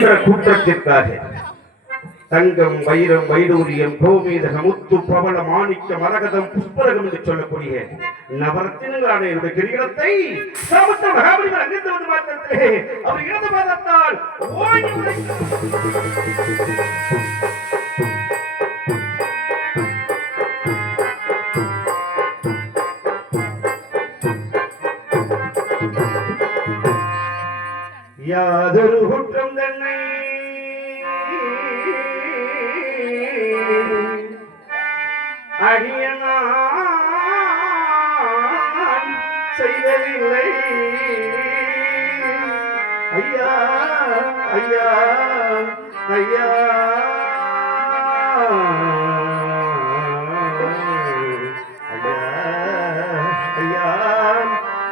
குற்றத்திற்காக தங்கம், வைரம், வைடூரியம், கோமேதக, முத்து, பவள, மாணிக்கம், மரகதம், புஷ்பரகம் என்று சொல்லக்கூடிய நவரத்தினங்களான என்னுடைய கிரீடத்தை மகாபலிவர் அங்கிருந்து வந்து மாத்திரத்திலே அவர் இடது பாதத்தால் யாதொரு குற்றம் தன்னை அடியனான் செய்ததில்லை. ஐயா ஐயா ஐயா ஐயா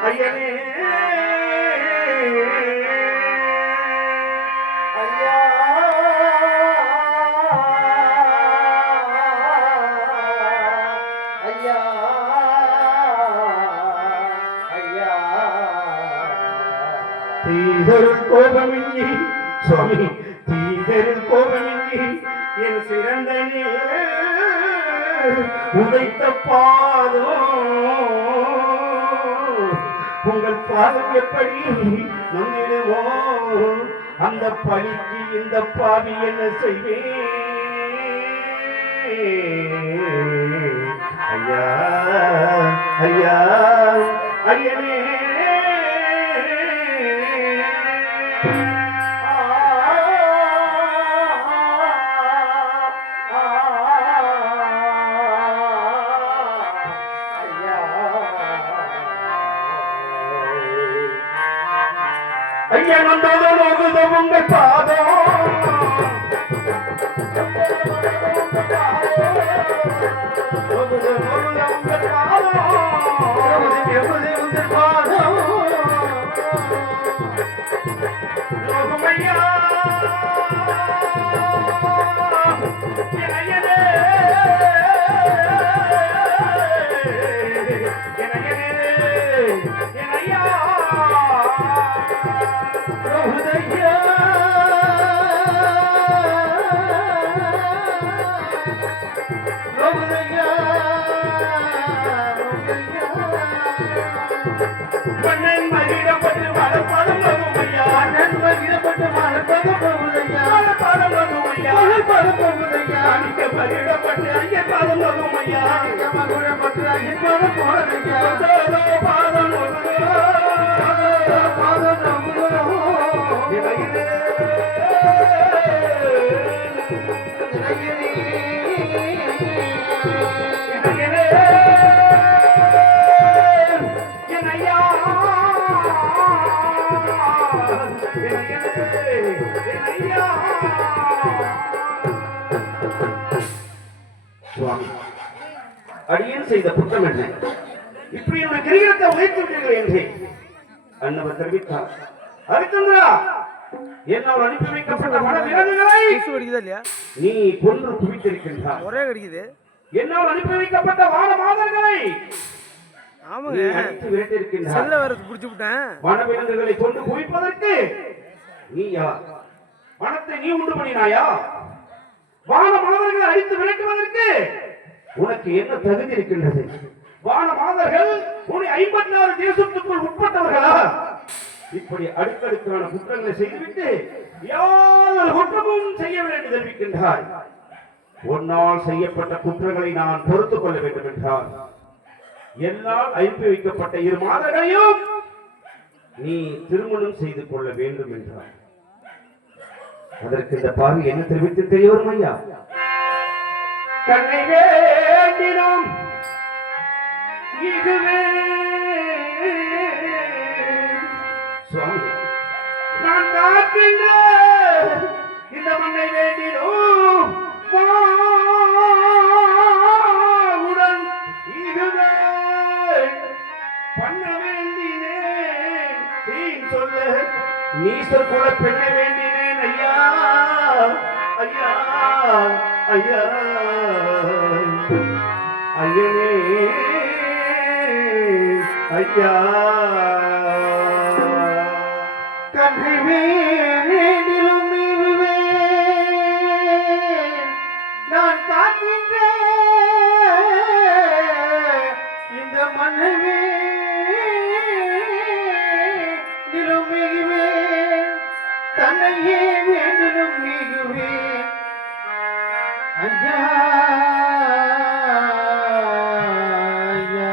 ஐயனே தீதருள் கோபமின்றி சுவாமி தீதருள் கோபமின்றி என் சிறந்த உதைத்த பாதம் உங்கள் பாதம் எப்படி நொந்திடுமோ அந்த பழிக்கு இந்த பாவி என்ன செய்வேன். ஐயா ஐயா ஐயனே ஐயா நந்தோதோ நோகுதோ உங்கள் பாதம் அடியேன் செய்த குற்றம் என்ன? இப்படி என்னுடைய கிரீடத்தை உதைத்து விட்டீர்கள் என்று அண்ணவர் தெரிவித்தார். ஹரிச்சந்திரா, என்னால் அனுப்பி வைக்கப்பட்ட மன விலங்குகளை நீ கொன்று குவித்திருக்கின்றார். ஒரே கடிக்குது. என்னால் அனுப்பி வைக்கப்பட்ட வான மாதர்களை வனவிலங்குகளை கொண்டு குவிப்பதற்கு நீ யார்? வனத்தை நீ உண்டு பண்ணினாயா? வான மாதர்களை அழித்து விரட்டுவதற்கு உனக்கு என்ன தகுதி இருக்கின்றது? வான மாதர்கள் உன்னை 54 தேசத்துக்குள் உட்பட்டவர்களா? இப்படி அடுக்கடுக்கான குற்றங்களை செய்துவிட்டு யார் குற்றமும் செய்யவில்லை என்று தெரிவிக்கின்றார். உன்னால் செய்யப்பட்ட குற்றங்களை நான் பொறுத்துக் கொள்ள வேண்டும் என்றால் என்னால் அனுப்பி வைக்கப்பட்ட 2 மாதங்களையும் நீ திருமணம் செய்து கொள்ள வேண்டும் என்றார். அதற்கு இந்த பாவி என்ன தெரிவித்து தெரிய வரும் ஐயா? கண்ணை வேண்டினோம் இதுவே சுவாமி, நான் காக்கின்ற இந்த மண்ணை வேண்டினோம் உடன் இதுவே பண்ண வேண்டினேன் சொல்ல நீசர் குல பெண்ணை வேண்டினேன் ஐயா ஐயா ஐயா ஐயனே ஐயா கண்ணை வேண்டிலும் தன்னையே வேண்டிலும் நீங்குவே ஐயா ஐயா.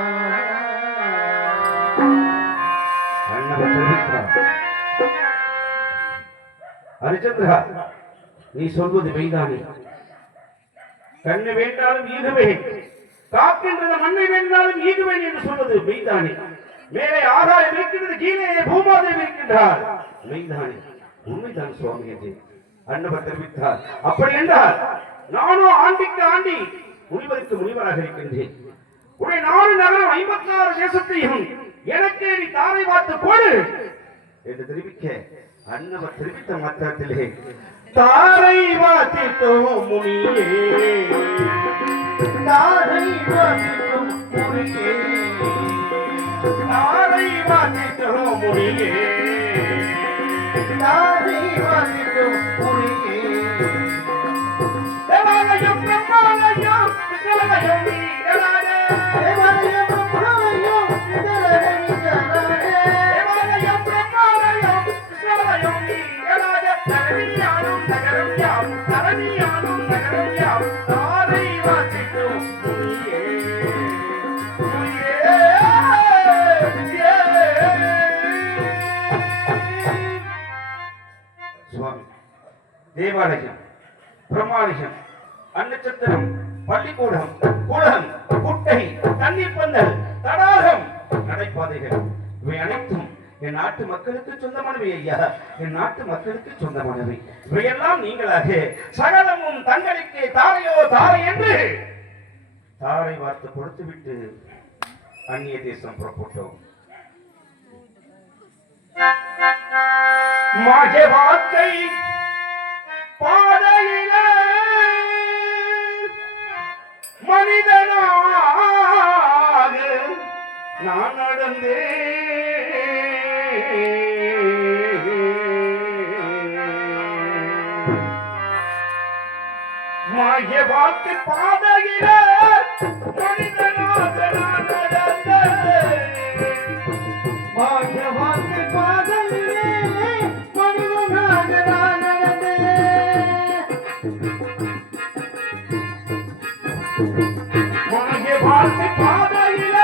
ஹரிச்சந்திரா, நீ சொல்வது மெய்தானே. கண்ணை வேண்டாலும் ஈகுவேன், காக்கின்றது மண்ணை வேண்டாலும் ஈகுவேன் என்று சொல்வது மெய்தானே. மேலே ஆகாயம் இருக்கின்றது, கீழே பூமாதேவி இருக்கின்றார். மெய்தானே, உண்மைதான் சுவாமி என்று அன்னவர் தெரிவித்தார். அப்படி என்றால் நானும் ஆண்டிக்கு ஆண்டி முனிவருக்கு முனிவராக இருக்கின்றேன். உடைய 4 நகரம் 56 தேசத்தையும் எனக்கு நீ தாரை பார்த்து போடு என்று தெரிவிக்க அன்னவர் தெரிவித்த மாத்திரத்திலே தாரை வாத்திட்டோம் முனியே, தாரை வாத்திட்டோம் முனியே, தாரை வாத்திட்டோம் முனியே, தாரை வாத்திட்டோம் முனியே. தேவாலயம் பிரம்மாலயம் விசலயம் நீராடே, தேவாலயம் பிரம்மாலயம் விசலயம் நீராடே, தேவாலயம் பிரம்மாலயம் விசலயம் நீராடே. தரணியானும் நகரம் யாம், தரணியானும் நகரம் யாம், தாரை வாத்திட்டோம் முனியே, முனியே. சுவாமி, தேவாலயம், பிரம்மாலயம், அன்னச்சத்திரம், பள்ளிக்கூடம், குளம், குட்டை, தண்ணீர் பந்தல், தடாகம், நடைபாதைகள், இவை அனைத்தும் என் நாட்டு மக்களுக்கு சொந்தமானவை ஐயா. என் நாட்டு மக்களுக்கு சொந்தமானவை. இவையெல்லாம் நீங்களாக சகலமும் தங்களுக்கு தாரையோ தாரை என்று தாரை வார்த்தை கொடுத்துவிட்டு அந்நிய தேசம் புறப்பட்டோம். மாய வார்த்தை பாதையில மனிதனாக நான் நடந்தேன். மாய வார்த்தை பாதையில மனிதனாக நான் நடந்தேன். மாய வார்த்தை பாதையிலே மனிதனாக நான் நடந்தேன். மாய வார்த்தை பாதையில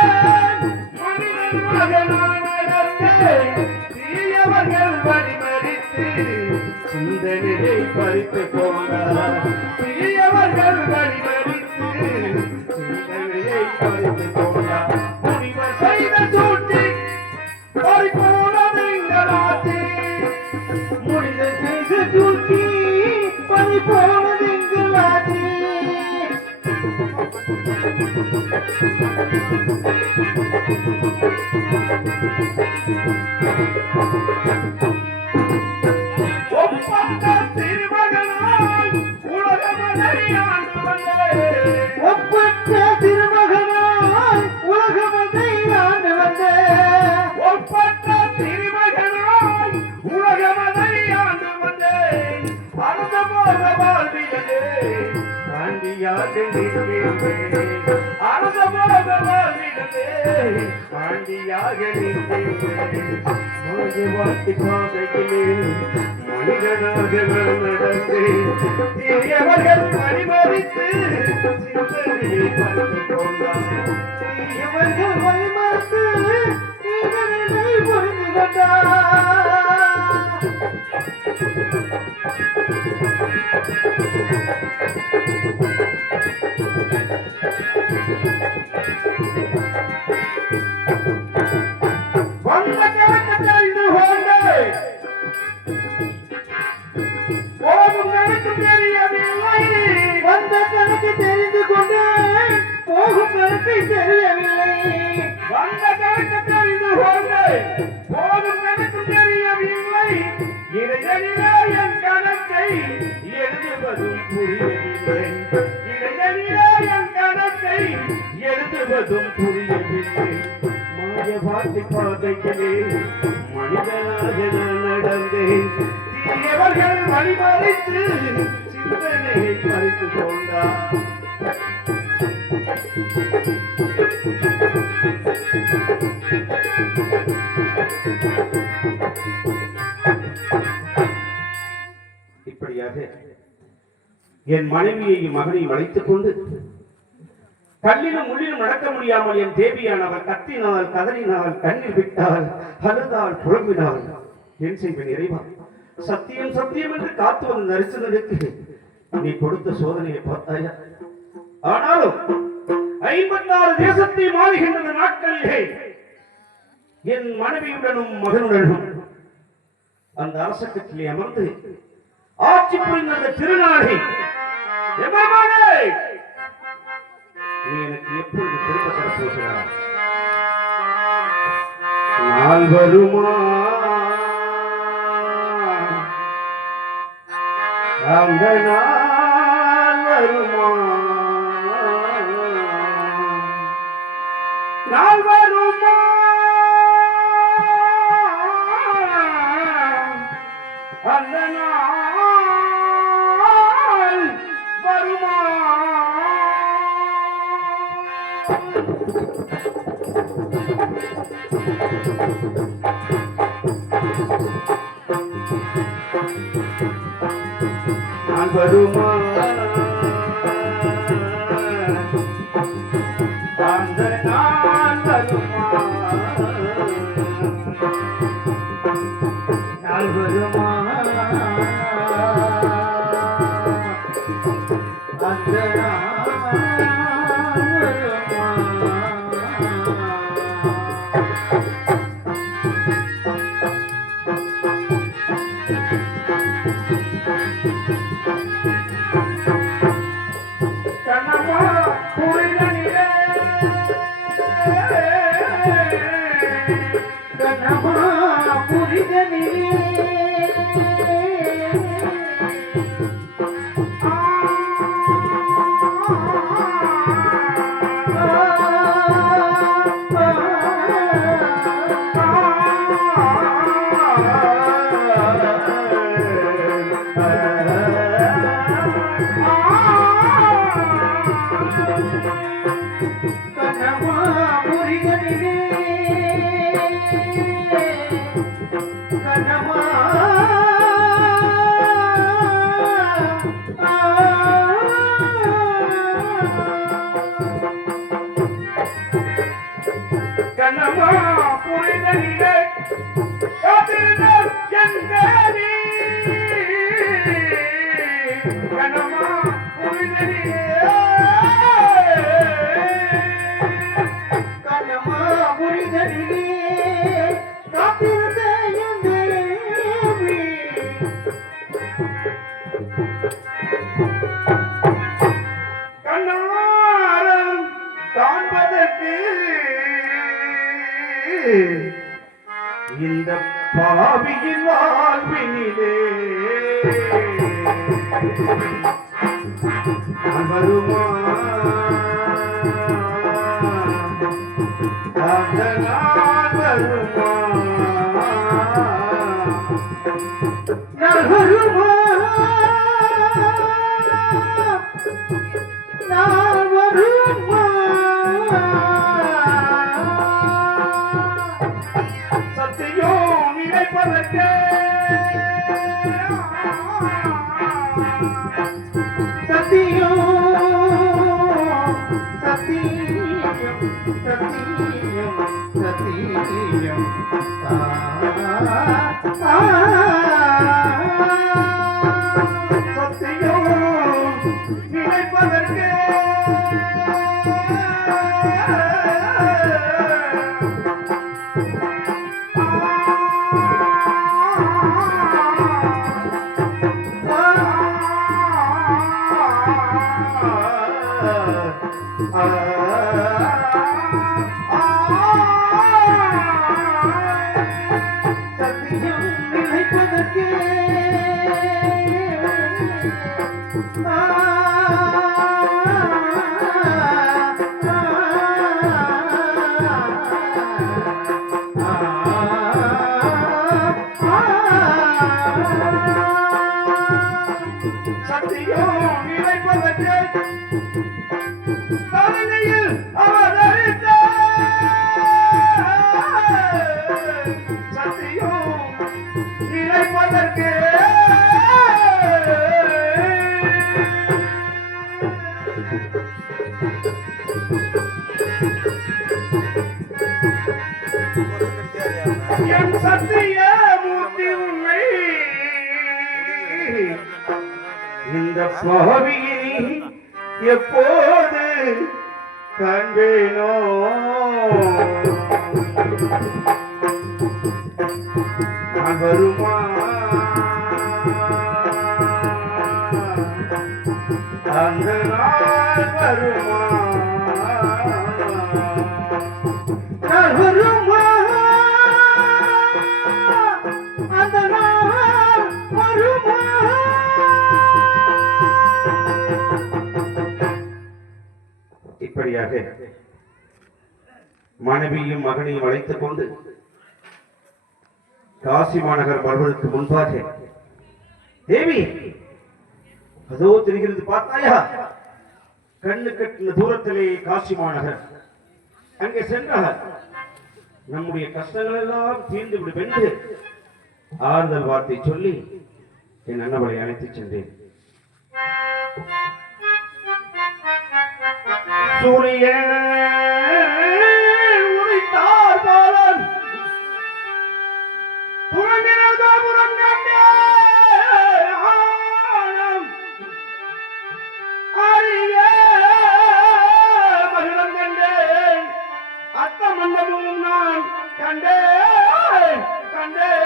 மனிதனாக நான் நடந்தேன். தீயவர்கள் வழிமறித்து சிந்தனையை பறித்து போனார். தீயவர்கள் வழிமறித்து சிந்தனையை பறித்து போனார். முனிவர் செய்த சூழ்ச்சி பறிபோனது எங்கள் ஆட்சி. முடிந்த செய்த தூக்கி பறிபோனது எங்கள் ஆட்சி. ஒப்பந்த திருமகனாய் உலகமதை ஆண்டு வந்தேன். ஒப்பற்ற திருமகனாய் உலகமதை ஆண்டு வந்தேன். ஒப்பற்ற திருமகனாய் உலகமதை ஆண்டு வந்தேன். அரசபோக வாழ்வியலே ஆண்டியாக நிற்கின்றேன். அரசபோக வாழ்வியலே ஆண்டியாக நிற்கின்றேன். மாய வார்த்தை பாதையிலே மனிதனாக நான் நடந்தேன். தீயவர்கள் பரிமறித்து சிந்தனையை பறித்து கொண்டார். இவர்கள் வழிமறித்து இதனை புரிந்து கொண்டார். வந்த கணக்கு தெரிந்து கொண்டு போகும் கணக்கு தெரியவில்லை. வந்த கணக்கு தெரிந்து கொண்டேன், போகும் கணக்கு தெரியவில்லை. வந்த கணக்கு தெரிந்து கொண்டு போகும் கணக்கு தெரியவில்லை. இடையிலே என் கணக்கை எழுதுவதும் புரியவில்லை. இடையிலே என் கணக்கை எழுதுவதும் புரியவில்லை. மாய வார்த்தை பாதைகளே மனிதனாக நான் நடந்தேன். தீயவர்கள் வழிமறித்து சிந்தனையை பறித்து கொண்டார். இப்படியாக என் மனைவியையும் மகனையும் அழைத்துக் கொண்டு கல்லிலும் முள்ளிலும் நடக்க முடியாமல் என் தேவியானவர் கத்தினால் கதறினால் கண்ணீர் விட்டால் அழுதால் புலம்பினாள். என் செய்வேன் இறைவா, சத்தியம் சத்தியம் என்று காத்து வந்த தரிசனத்துக்கு நீ கொடுத்த சோதனையை பார்த்தாயா? ஆனாலும் 56 தேசத்தை மாறுகின்ற நாட்களிலே என் மனைவியுடனும் மகனுடனும் அந்த அரச கட்டிலே அமர்ந்து ஆட்சி புரிந்த திருநாளை நீ எனக்கு எப்பொழுது திரும்ப தர போகிறார்? நாள் வருமா அந்த நாள் வருமா? நாள் வருமா அந்த நாள் வருமா? நான் வருமா அந்த நாள் வருமா? நாள் வருமா அந்த நாள் கண்ணம்மா புரிதலிலே காத்திருந்தால் என் தேவி. கண்ணம்மா புரிதலிலே கண்ணம்மா புரிதலிலே காத்திருந்த என் தேவி. கண்ணாரம் காண்பதற்கு இந்த பாவியின் வாழ்வினிலே வருமா அந்த நாள் வருமா? நாள் வருமா? நாள் வருமா? சத்தியம் நினைப்பதற்கு சத்தியம் சத்தியம் சத்தியம் சத்தியம் சத்தியம் நினைப்பதற்கு சத்தியம் நினைப்பதற்கு சத்தியம் நினைப்பதற்கு தரணியில் அவதரித்த சத்தியம் நினைப்பதற்கு இந்த பாவியை எப்போது கண்டேனோ நான் வருமா அந்த நாள் வருமா நான் வருமா அந்த நாள் வருமா இப்படியாக மனைவியும் மகனையும் அழைத்துக் கொண்டு காசி மாநகர் வருவதற்கு முன்பாக தேவி அதோ தெரிகிறது பார்த்தாயா கண்ணு கட்டின தூரத்திலே காசி மாநகர் அங்கே சென்றார் நம்முடைய கஷ்டங்கள் எல்லாம் தீர்ந்து விடும் என்று ஆறுதல் வார்த்தை சொல்லி என் அண்ணவளை அழைத்துச் சென்றேன். சூரியன் உதித்தார் பாலன் துறந்திரதோபுரம் கண்டே ஆனம் ஆரிய மகிழம் கண்டேன் அத்த மண்டபமும் நான் கண்டேன் ஆனம்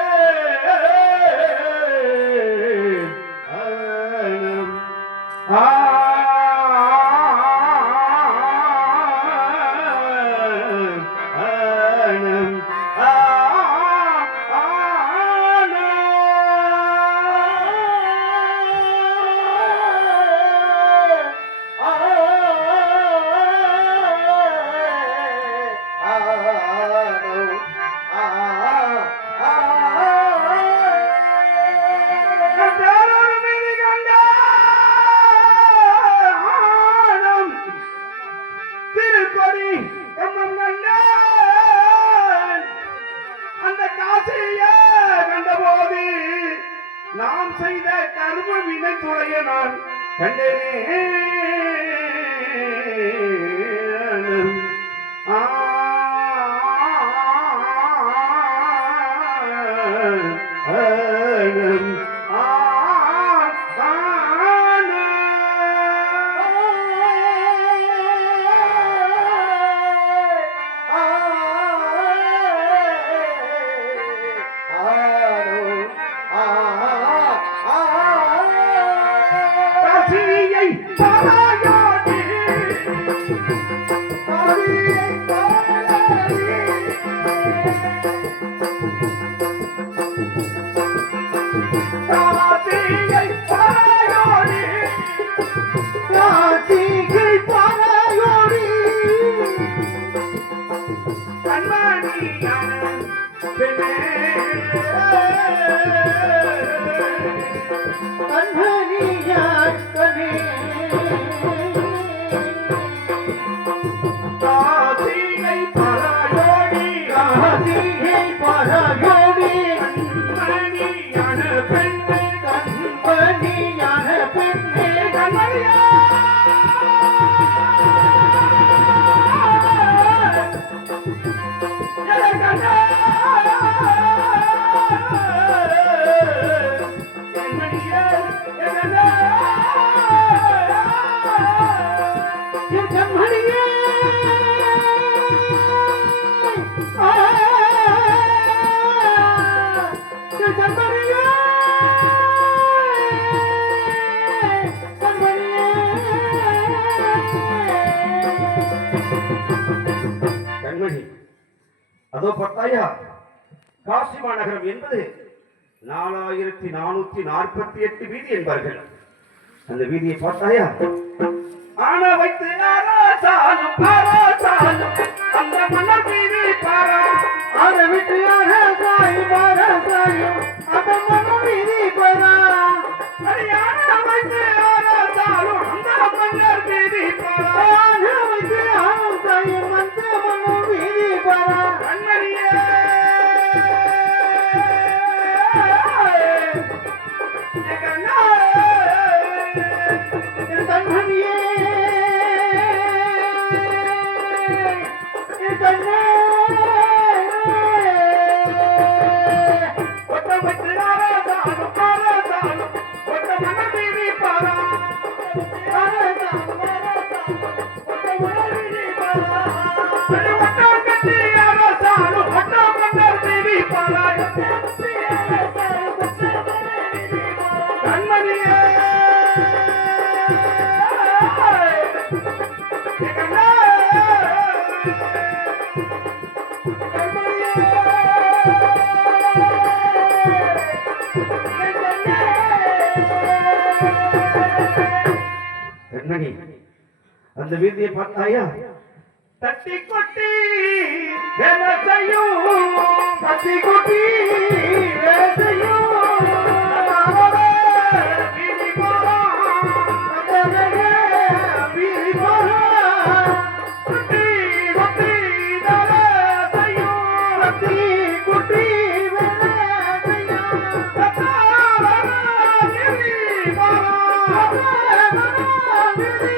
நாம் செய்த கர்ம வினை துறைய நான் கண்டேனே அதோ பார்த்தாயா காசி மாநகரம் என்பது 4448 வீதி என்பார்கள். அந்த வீதியை பார்த்தாயா ஆனா வைத்து ஆராசாலும் அந்த மன்னர் வீதி பாரா அதை விட்டு அரசாயும் அந்த மன்னர் வீதி பாரா ஆனா வைத்து ஆராசாலும் அந்த மன்னர் வீதி பாரா வைத்து அரசாயும் அந்த மன்னர் வீதி பாரா கண்மணியே Para கண்ணகி அந்த வீதியை பார்த்தாயா? தட்டி கொட்டி வேலை செய்யும், தட்டி கொட்டி வேலை செய்யும் வீதி போறோம், வீதி போறோம். குட்டி குட்டி வேலை செய்யும், தட்டி குட்டி வேலை செய்யும் வீதி போறோம், வீதி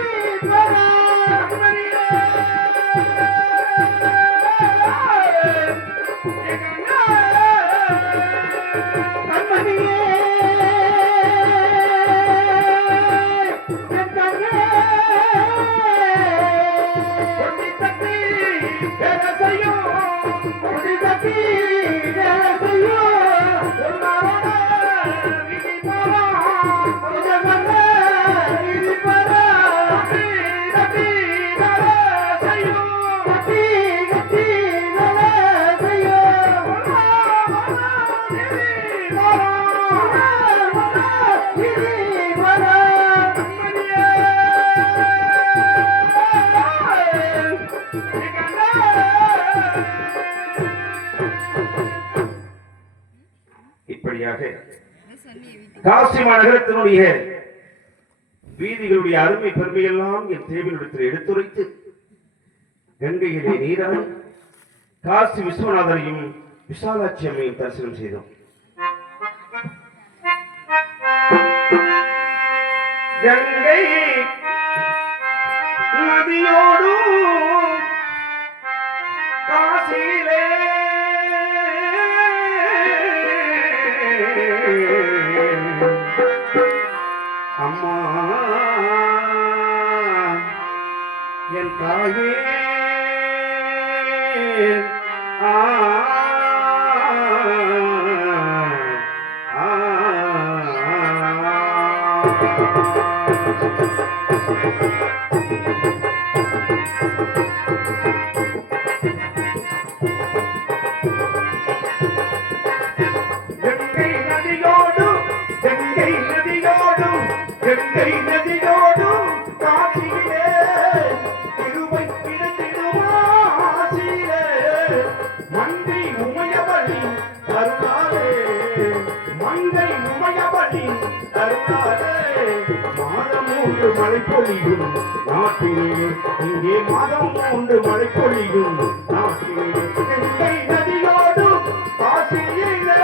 இப்படியாக காசி மாநகரத்தினுடைய வீதிகளுடைய அருமை பெருமையெல்லாம் என் தேவையிடத்தில் எடுத்துரைத்து கங்கையிலே நீராடி காசி விஸ்வநாதரையும் விசாலாட்சி அம்மையும் தரிசனம் செய்தோம். கங்கை நதியோடும் காசியிலே அம்மா என் தாயே கங்கை நதியோடும் கங்கை நதியோடும் கங்கை நதியோடும் காசியிலே திருவை கிடைத்திடுவாசிலே மங்கை உமையவழி அருளாலே மங்கை உமையவழி அருளாலே மாதம் 3 மழை பொழியும் நாட்டிலே இங்கே மாதம் 3 மழை பொழியும் நாட்டிலே கங்கை நதியோடும் காசியிலே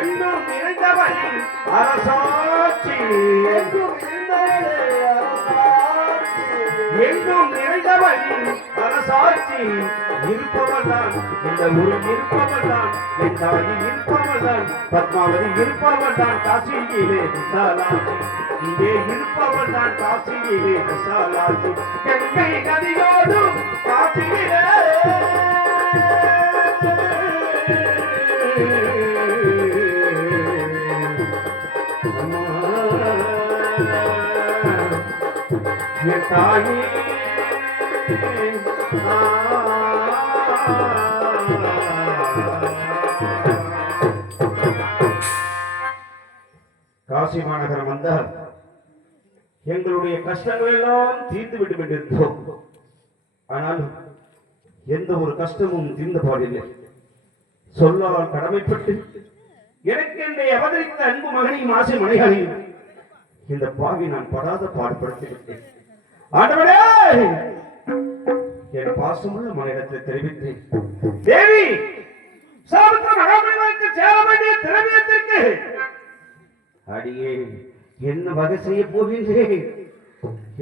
எங்கும் நிறைந்தவன் அரசாட்சி எங்கும் நிறைந்தவன் அரசாட்சி இருப்பவன் தான் இந்த ஊரில் இருப்பவன் தான் என் தாயி இருப்பவன் தான் பத்மாவதி இருப்பவன் தான் காசியிலே விசாலாட்சி இங்கே இருப்பவன் தான் காசியிலே விசாலாட்சி கங்கை நதியோடு காசியிலே என் தாயே காசி மாநகரம் வந்தால் எங்களுடைய கஷ்டங்கள் எல்லாம் தீர்ந்து விட்டு சொல்லால் கடமைப்பட்டு எனக்கு என்னை அவதரித்த அன்பு மகனையும் ஆசை மனையாளையும் இந்த பாவி நான் படாத பாடுபடுத்தி விட்டேன். ஆண்டவனே, என் பாசமுள்ள மனிதத்தை தெரிவித்தேன். தேவி சாவித்திர மகாபலிக்கு சேர வேண்டிய திரவியத்திற்கு அடியே என்ன வகை செய்ய போகின்றேன்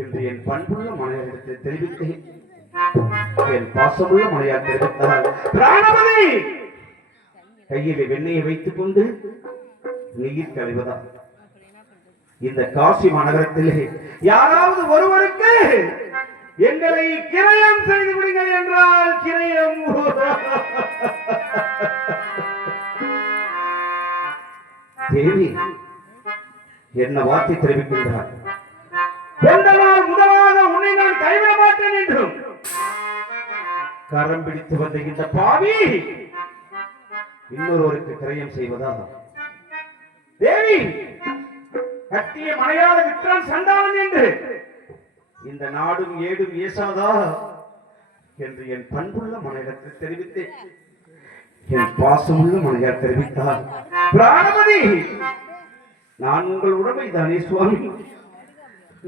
என்று என் பண்புள்ள மனையத்தை தெரிவித்தேன். என் பாசமுள்ள மனையார் தெரிவித்தார். பிராணபதி கையிலே வெண்ணெயை வைத்துக் கொண்டு நீர் கழிவதா இந்த காசி மாநகரத்திலே யாராவது ஒருவருக்கு எங்களை கிரயம் செய்து விடுங்கள் என்றால் கிரயம் தேவி என்ன வார்த்தை தெரிவிக்கின்றார். எந்த நாள் முதலாக உன்னை நான் கைவிட மாட்டேன் என்றும் கரம் பிடித்து வந்த இந்த பாவி இன்னொருவருக்கு கிரயம் செய்வதா? தேவி கட்டிய மனையாத விற்றான் சண்டாளன் என்று இந்த நாடும் ஏடும் ஏசாதா என்று என் பண்புள்ள மனையருக்கு தெரிவித்தேன். என் பாசமுள்ள மனையார் தெரிவித்தார். பிராணபதி, நான் உங்கள் உடமை தானே சுவாமி,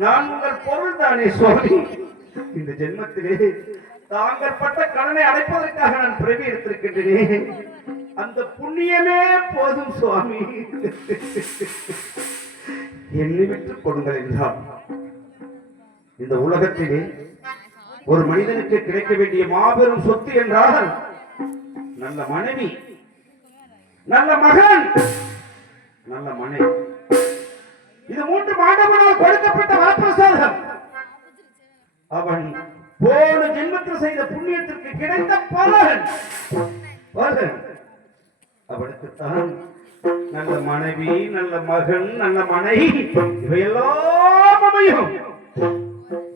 நான் உங்கள் பொருள் தானே சுவாமி. இந்த ஜென்மத்திலே தாங்கள் பட்ட கடனை அடைப்பதற்காக நான் பிறவி எடுத்திருக்கின்றேன். அந்த புண்ணியமே போதும் சுவாமி, என்னை விட்டுக் கொடுங்கள் என்றார். இந்த உலகத்திலே ஒரு மனிதனுக்கு கிடைக்க வேண்டிய மாபெரும் சொத்து என்றால் நல்ல மனைவி, நல்ல மகன், நல்ல மனைவி. இது மூன்று மாண்டவனால் கொடுக்கப்பட்ட வரப்பிரசாதம். அவன் போன ஜென்மத்தில் செய்த புண்ணியத்திற்கு கிடைத்த பலன். அவனுக்குத்தான் நல்ல மனைவி, நல்ல மகன், நல்ல மனை இவையெல்லாம் அமையும்.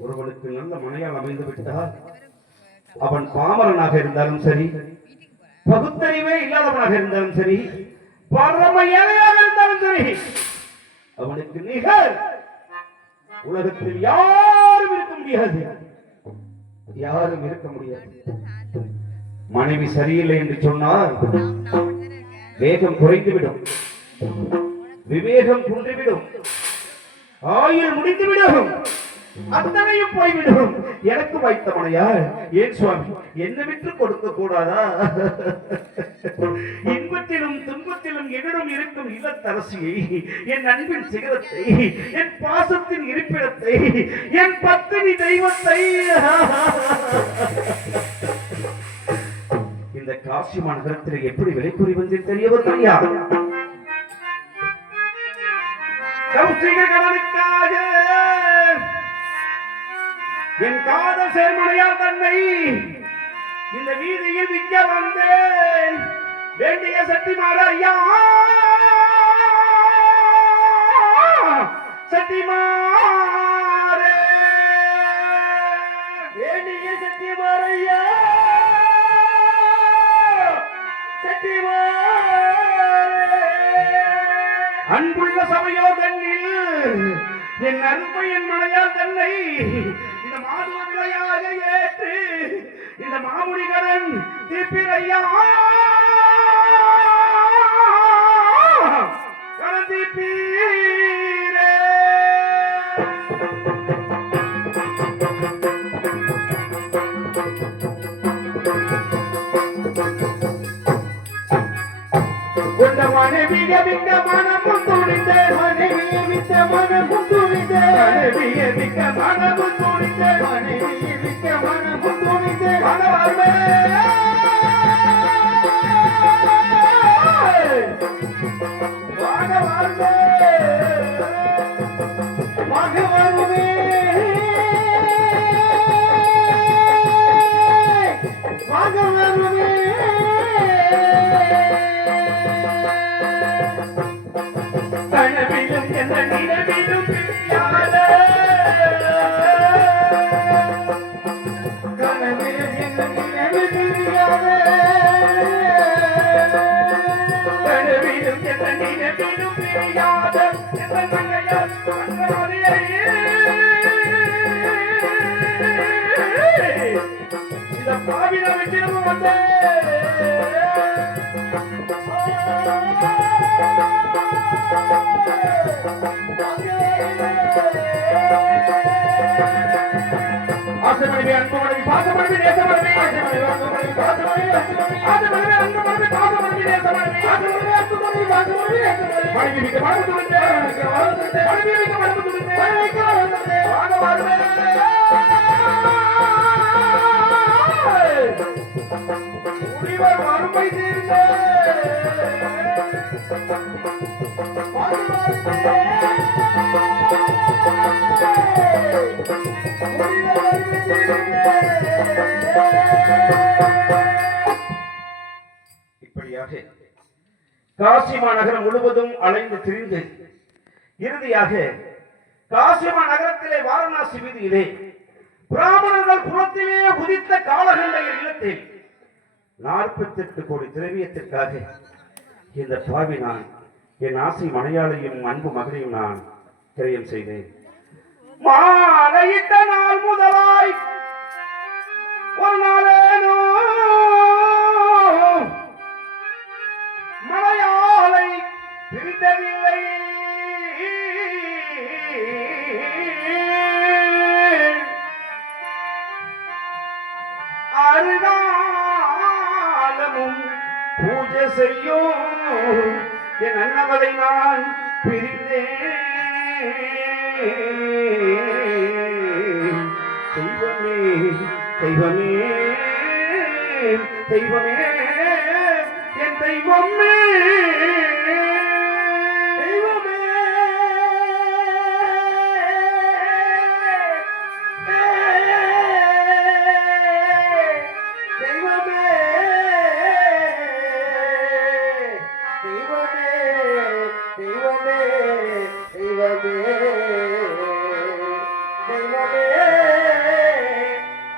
ஒருவனுக்கு நல்ல மனையால் அமைந்து விட்டால் அவன் பாமரனாக இருந்தாலும் சரி, பகுத்தறிவே இல்லாதவனாக இருந்தாலும் சரி, பரம ஏழையாக இருந்தாலும் சரி, அவனுக்கு நிகர் உலகத்தில் யாரும் இருக்க முடியாது, யாரும் இருக்க முடியாது. மனைவி சரியில்லை என்று சொன்னால் வேகம் குறைந்துவிடும், விவேகம் குன்றிவிடும், ஆயுள் முடிந்துவிடும், அத்தனையும் போய்விடும். எனக்கு வைத்த மனையார் ஏன் சுவாமி என்னை விட்டு கொடுக்க கூடாதா? இன்பத்திலும் துன்பத்திலும் என்னிடம் இருக்கும் இல்லத்தரசியை, என் அன்பின் சிகரத்தை, என் பாசத்தின் இருப்பிடத்தை, என் பத்தினி தெய்வத்தை இந்த காசி மாநகரத்தில் எப்படி விலை கூறி வந்து தெரியவர்களையா? கௌசிகனுக்காக என் காதல் சேர்மனையால் தன்னை இந்த வீதியில் விற்க வந்தேன். வேண்டிய சட்டிமார ஐயா, சட்டிமாரே, வேண்டிய சட்டிமார ஐயா, அன்புள்ள சமயோதனில் என் அன்பு என் மனையால் தன்னை இந்த மாதுளையாக ஏற்று இந்த மாமுனிகரன் தீப்பிரையா தீப்பீரே. மனைவிய மிக்க மனமும் துணிந்த, மனைவிய மிக்க மனமும் துணிந்த, மனைவிய மிக்க மனமும் துணிந்த, மனைவிய மிக்க மனமும் துணிந்த, மனவாழ்வே மனவாழ்வே மகவாழ்வே மகவாழ்வே கனவிலும் எந்த நிலவிலும் பிரியாத, கனவிலும் எந்த நிலவில் பிரியாத, கனவிலும் எந்த நிலவிலும் பிரியாத எந்த மங்கையார் இந்த பாவில விட்டு ஆசைமனைவி அன்புமனைவி பாசமனைவி நேசமனைவி ஆசைமனைவி பாசமனைவி ஆசைமனைவி அன்புமனைவி பாசமனைவி நேசமனைவி ஆசைமனைவி அன்புமனைவி பாசமனைவி நேசமனைவி மனைவி மிக மனது துணிந்தே மனைவி மிக மனது துணிந்தே வாங்க வாருமே முனிவர் வறுமை தீர்ந்தே இப்படியாக காசி மாநகரம் முழுவதும் அலைந்து திரிந்து இறுதியாக காசி மாநகரத்திலே வாரணாசி வீதியிலே பிராமணர்கள் குலத்திலே குதித்த காலகண்டைய இல்லத்தில் 48 கோடி திரவியத்திற்காக இந்த பாவி நான் என் ஆசை மனையாளையும் அன்பு மகளையும் நான் கிரயம் செய்தேன். மாலையிட்ட நாள் முதலாய் ஒரு நாளேனோ மலையாளை பிரிந்ததில்லை. அருகாலமும் பூஜை செய்யும் என் அன்னவரை நான் பிரிந்தேன். தெய்வமே தெய்வமே தெய்வமே என் தெய்வமே தெய்வமே தெய்வமே தெய்வமே தெய்வமே தெய்வமே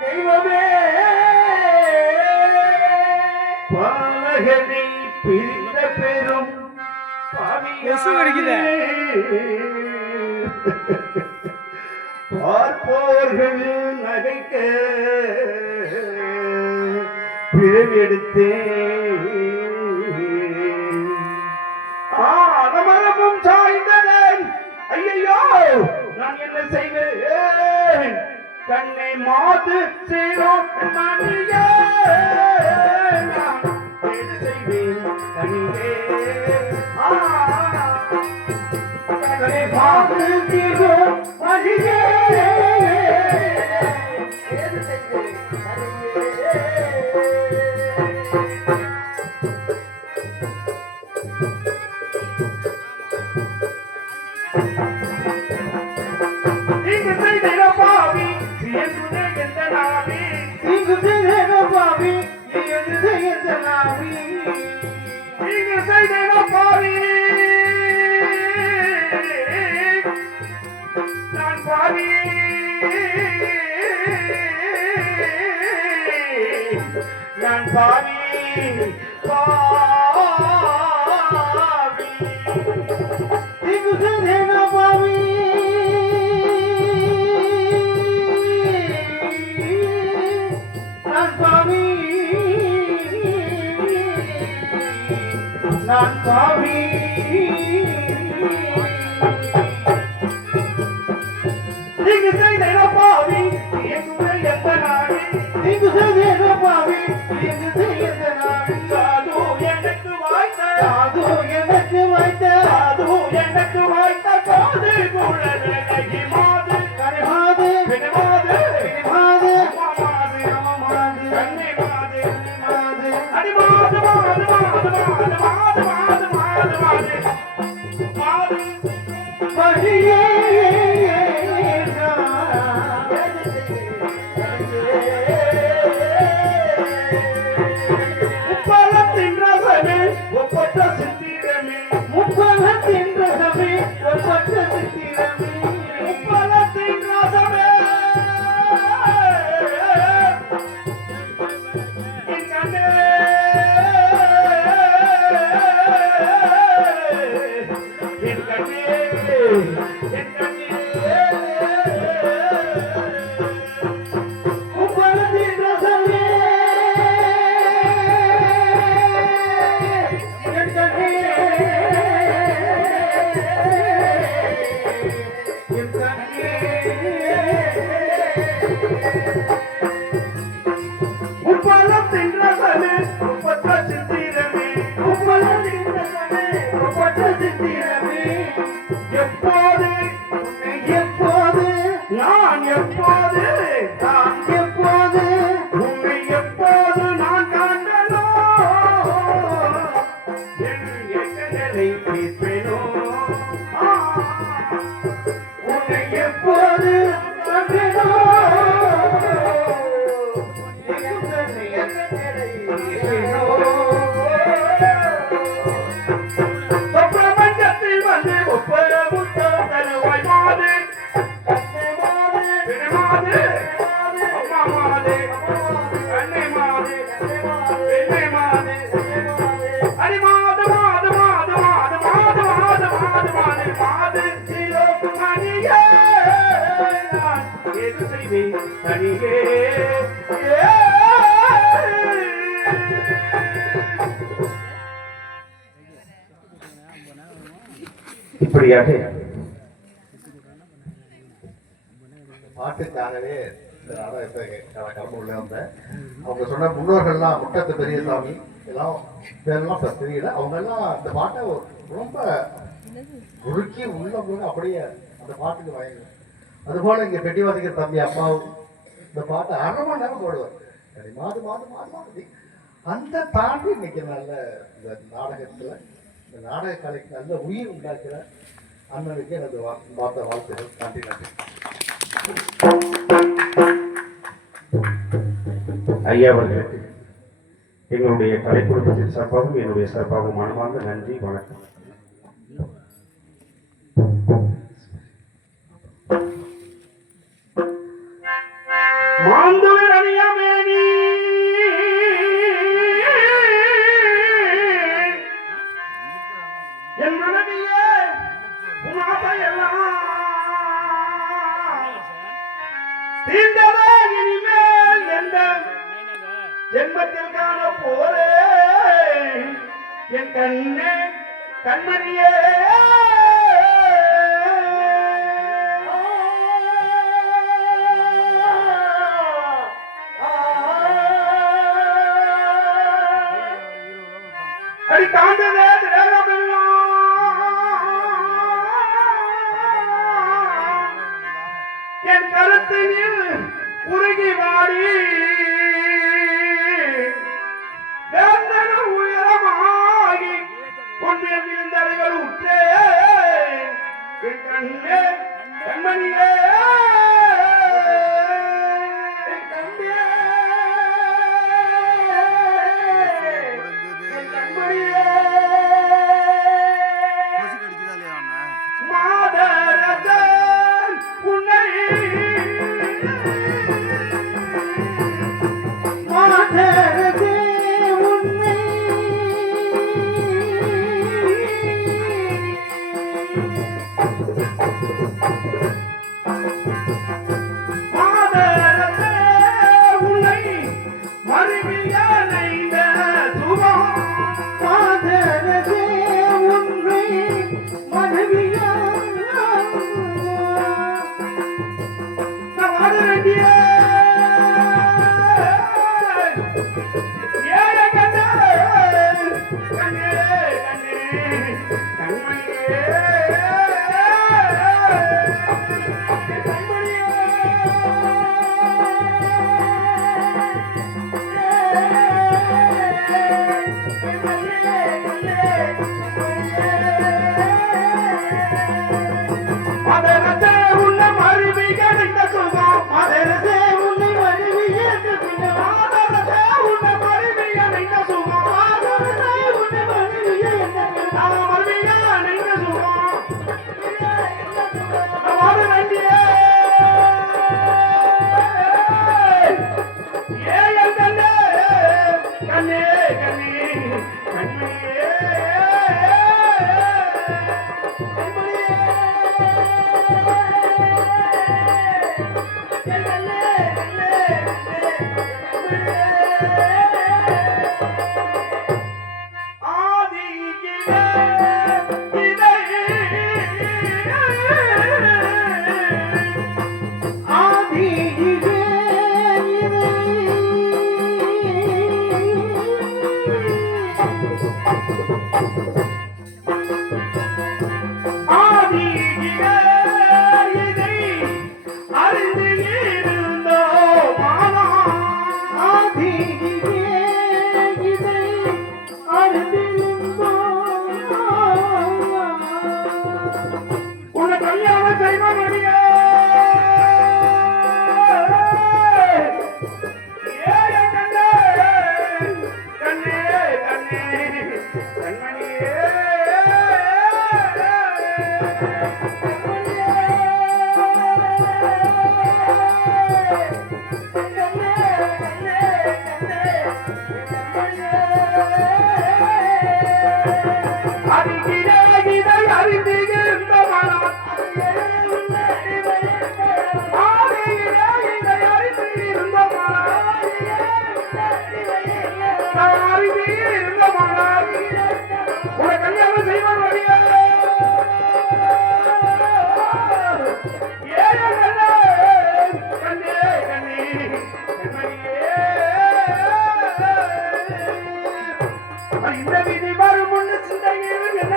தெய்வமே பாலகனை பிரிந்த பெரும் பார்ப்போர்கள் நகைக்க பிறவெடுத்தேன். ஆனமரமும் சாய்ந்ததன் ஐயோ நான் என்ன செய்வேன். கண்ணை மாது சேரும் மணியே நான் என்ன செய்வேன். கண்ணே கண்ணை மாது சேரும் மணியே என்ன செய்வேன். நான் பாவி நான் பாவி பாவி நீங்க செய்த பாவி நான் பாவி நான் பாவி நீங்க செய்த பாவி எந்த நாடு நீங்க செய்த பாவி சாது எனக்கு வாய்த்த சாது எனக்கு வாய்த்த சாது எனக்கு வாய்த்த காது குழந்தை மாது கனிமாது பிணிமாது பிணிமாது மாது மாது கண்ணி மாது மாது அடிமாது மாது மாது மாது மாது மாது மாது மாது மாது பகியே மாது தம்பினோ பிரபஞ்சத்தில் வந்து ஒப்பர முத்த தருவாய் மாது மாது அம்மா மாது அன்னை மாது பெண்ணை மாது அடி மாது மாது மாது மாது மாது மாது மாது மாது மாது மணியே நான் எது செய்வேன் தனியே இப்படியாக பாட்டுக்காகவே இந்த நாடகத்தை கிளம்ப உள்ள வந்தேன். அவங்க சொன்ன முன்னோர்கள்லாம் முட்டத்து பெரியசாமி எல்லாம் பேரெல்லாம் இப்ப தெரியல. அவங்க எல்லாம் இந்த பாட்டை ரொம்ப உருக்கி உள்ள போக அப்படியே அந்த பாட்டுக்கு வாங்க. அதுபோல இங்க பெட்டி வாசிக்கிற தம்பி அப்பாவும் இந்த பாட்டை 1/2 மணி நேரம் போடுவார். சரி மாது மாது மாது மாது அந்த தாண்டி இன்னைக்கு நல்ல இந்த நாடகத்துல இந்த நாடக கலைக்கு நல்ல உயிர் உண்டாக்குற அண்ணனுக்கு எனது வாழ்த்துகள். நன்றி நன்றி. ஐயா அவர்களுக்கு எங்களுடைய கலை குடும்பத்தின் சார்பாகவும் என்னுடைய சார்பாகவும் மனமார்ந்த நன்றி வணக்கம். மாந்துளிர் அணியமேனி என் மனைவியே உன் ஆசையெல்லாம் தீண்டவே இனிமேல் எந்த ஜென்மத்தில் காண போறேன் என் கண்ணே கண்மணியே அடி காந்ததே தேகமெல்லாம் என் கருத்தில் உருகி வாடி வேந்தன உயரமாகி கொண்டே விழுந்தலைகள் உற்றே என் கண்ணே கண்மணியே உன கல்யாணம் செய்வான் வழியா இந்த விதி வரும் முன்னு சிந்தையில் என்ன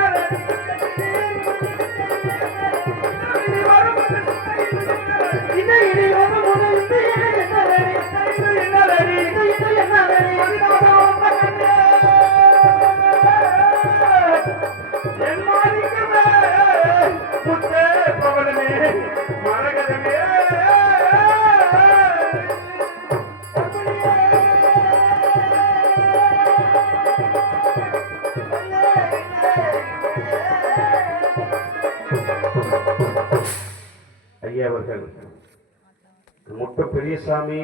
ஐயா அவர்கள் முட்டை பெரியசாமி